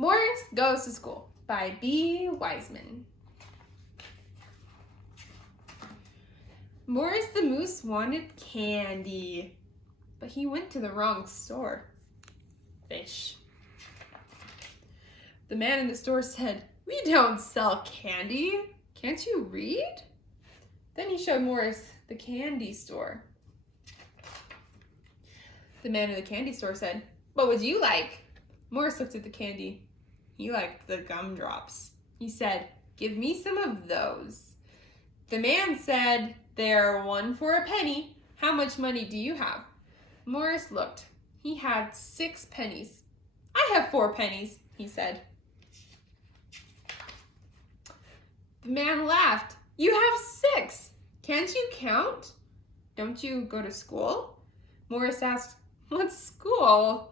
Morris Goes to School by B. Wiseman. Morris the Moose wanted candy, but he went to the wrong store. Fish. The man in the store said, "We don't sell candy. Can't you read?" Then he showed Morris the candy store. The man in the candy store said, "What would you like?" Morris looked at the candy. He liked the gumdrops. He said, "Give me some of those." The man said, "They're 1 for a penny. How much money do you have?" Morris looked. He had 6 pennies. "I have 4 pennies," he said. The man laughed. "You have 6. Can't you count? Don't you go to school?" Morris asked, "What school?"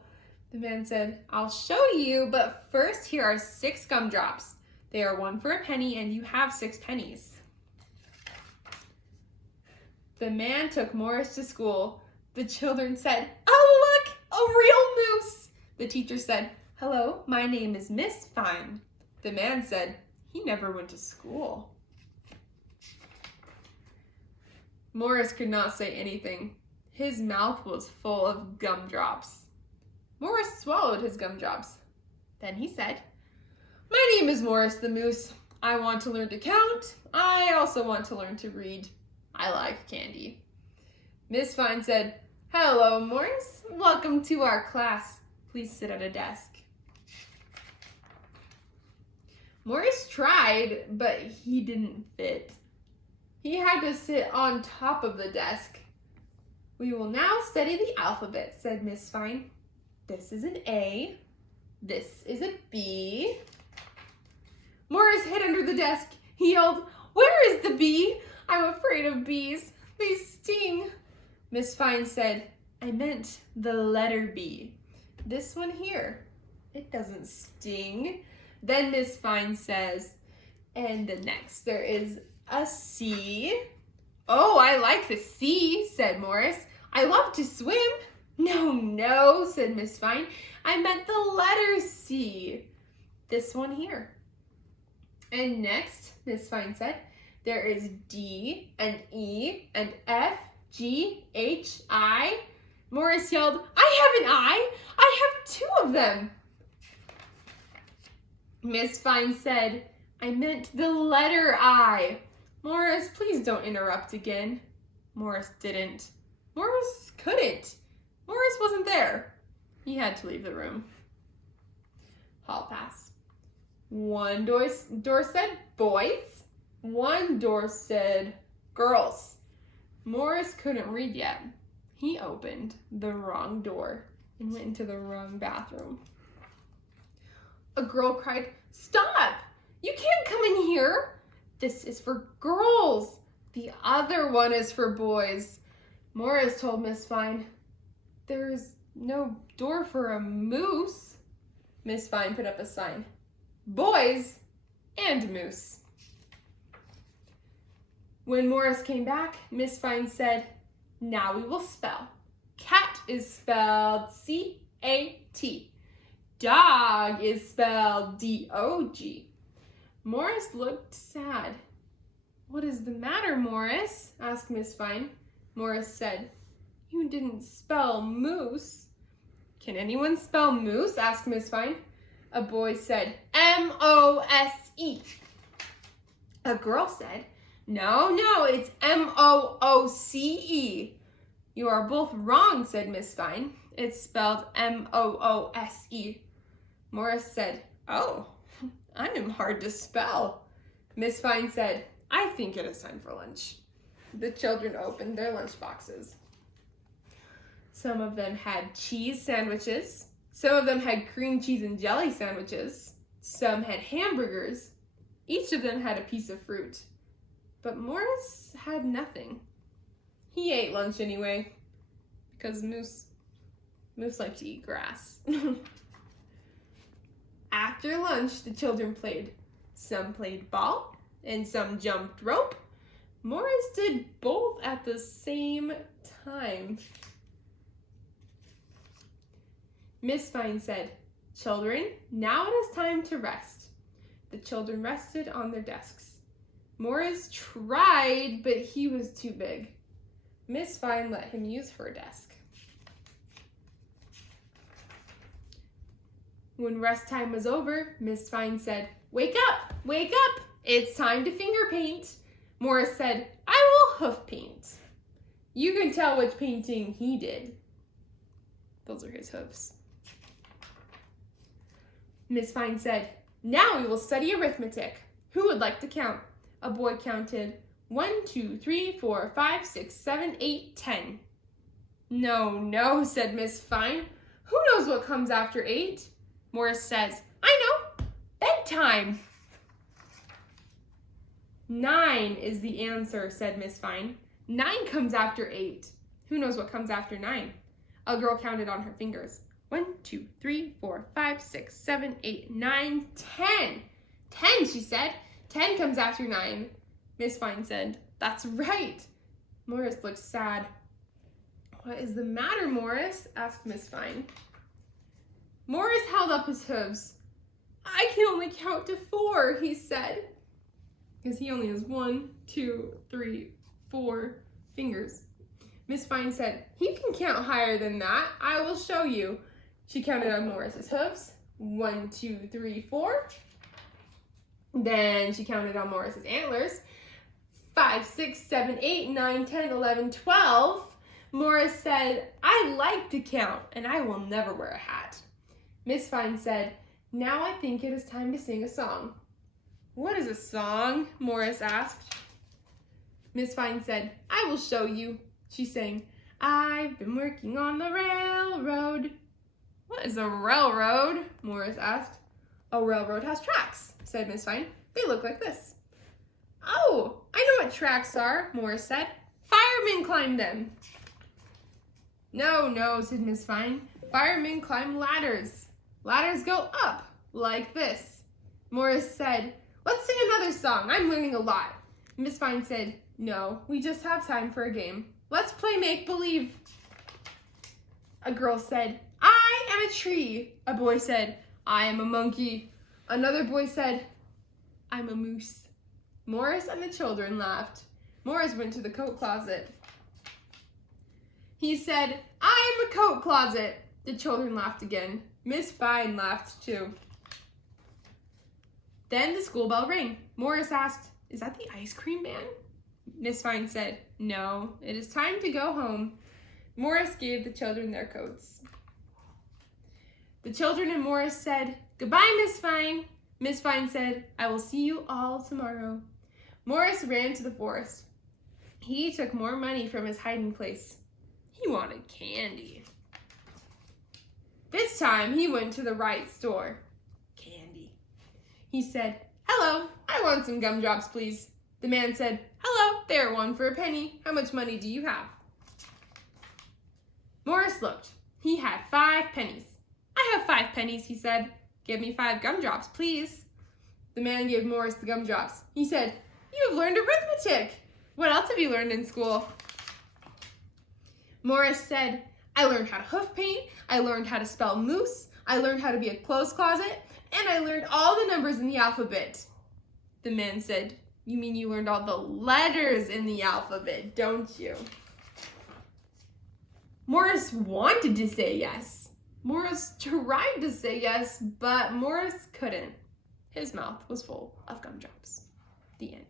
The man said, "I'll show you, but first here are 6 gumdrops. They are 1 for a penny and you have 6 pennies. The man took Morris to school. The children said, "Oh, look, a real moose." The teacher said, "Hello, my name is Miss Fine." The man said, he never went to school. Morris could not say anything. His mouth was full of gumdrops. Morris swallowed his gumdrops. Then he said, "My name is Morris the Moose. I want to learn to count. I also want to learn to read. I like candy." Miss Fine said, "Hello, Morris. Welcome to our class. Please sit at a desk." Morris tried, but he didn't fit. He had to sit on top of the desk. "We will now study the alphabet," said Miss Fine. "This is an A. This is a B." Morris hid under the desk. He yelled, "Where is the B? I'm afraid of bees. They sting." Miss Fine said, "I meant the letter B. This one here. It doesn't sting." Then Miss Fine says, "And the next there is a C." "Oh, I like the C," said Morris. "I love to swim." No, said Miss Fine. "I meant the letter C. This one here." "And next," Miss Fine said, "there is D and E and F, G, H, I." Morris yelled, "I have an I! I have 2 of them." Miss Fine said, "I meant the letter I." "Morris, please don't interrupt again." Morris didn't. Morris couldn't. Morris wasn't there. He had to leave the room. Hall pass. One door said boys. One door said girls. Morris couldn't read yet. He opened the wrong door and went into the wrong bathroom. A girl cried, "Stop! You can't come in here. This is for girls. The other one is for boys." Morris told Miss Fine, "There's no door for a moose." Miss Fine put up a sign, "Boys and moose." When Morris came back, Miss Fine said, "Now we will spell. Cat is spelled C-A-T. Dog is spelled D-O-G. Morris looked sad. "What is the matter, Morris?" asked Miss Fine. Morris said, "You didn't spell moose." "Can anyone spell moose?" asked Miss Fine. A boy said, "M-O-S-E. A girl said, No, it's M-O-O-C-E. "You are both wrong," said Miss Fine. "It's spelled M-O-O-S-E. Morris said, "Oh, I am hard to spell." Miss Fine said, "I think it is time for lunch." The children opened their lunch boxes. Some of them had cheese sandwiches. Some of them had cream cheese and jelly sandwiches. Some had hamburgers. Each of them had a piece of fruit. But Morris had nothing. He ate lunch anyway, because moose like to eat grass. After lunch, the children played. Some played ball, and some jumped rope. Morris did both at the same time. Miss Fine said, Children, now it is time to rest. The children rested on their desks. Morris tried, but he was too big. Miss Fine let him use her desk. When rest time was over, Miss Fine said, wake up, it's time to finger paint. Morris said, I will hoof paint. You can tell which painting he did. Those are his hoofs. Miss Fine said, now we will study arithmetic. Who would like to count? A boy counted 1, 2, 3, 4, 5, 6, 7, 8, 10. No, said Miss Fine. Who knows what comes after 8? Morris says, I know, bedtime. 9 is the answer, said Miss Fine. 9 comes after 8. Who knows what comes after 9? A girl counted on her fingers. 1, 2, 3, 4, 5, 6, 7, 8, 9, 10. 10, she said. 10 comes after 9. Miss Fine said, that's right. Morris looked sad. What is the matter, Morris? Asked Miss Fine. Morris held up his hooves. I can only count to 4, he said. Because he only has 1, 2, 3, 4 fingers. Miss Fine said, you can count higher than that. I will show you. She counted on Morris's hooves. 1, 2, 3, 4. Then she counted on Morris's antlers. 5, 6, 7, 8, 9, 10, 11, 12. Morris said, I like to count, and I will never wear a hat. Miss Fine said, now I think it is time to sing a song. What is a song? Morris asked. Miss Fine said, I will show you. She sang, I've been working on the railroad. What is a railroad? Morris asked. A railroad has tracks, said Miss Fine. They look like this. Oh, I know what tracks are, Morris said. Firemen climb them. No, said Miss Fine. Firemen climb ladders. Ladders go up, like this. Morris said, let's sing another song. I'm learning a lot. Miss Fine said, no, we just have time for a game. Let's play make-believe. A girl said, I am a tree. A boy said, I am a monkey. Another boy said, I'm a moose. Morris and the children laughed. Morris went to the coat closet. He said, I'm a coat closet. The children laughed again. Miss Fine laughed too. Then the school bell rang. Morris asked, is that the ice cream man? Miss Fine said, no, it is time to go home. Morris gave the children their coats. The children and Morris said, goodbye, Miss Fine. Miss Fine said, I will see you all tomorrow. Morris ran to the forest. He took more money from his hiding place. He wanted candy. This time he went to the right store. Candy. He said, hello, I want some gumdrops, please. The man said, hello, they are 1 for a penny. How much money do you have? Morris looked. He had 5 pennies. I have 5 pennies, he said. Give me 5 gumdrops, please. The man gave Morris the gumdrops. He said, you have learned arithmetic. What else have you learned in school? Morris said, I learned how to hoof paint, I learned how to spell moose, I learned how to be a clothes closet, and I learned all the numbers in the alphabet. The man said, you mean you learned all the letters in the alphabet, don't you? Morris wanted to say yes. Morris tried to say yes, but Morris couldn't. His mouth was full of gumdrops. The end.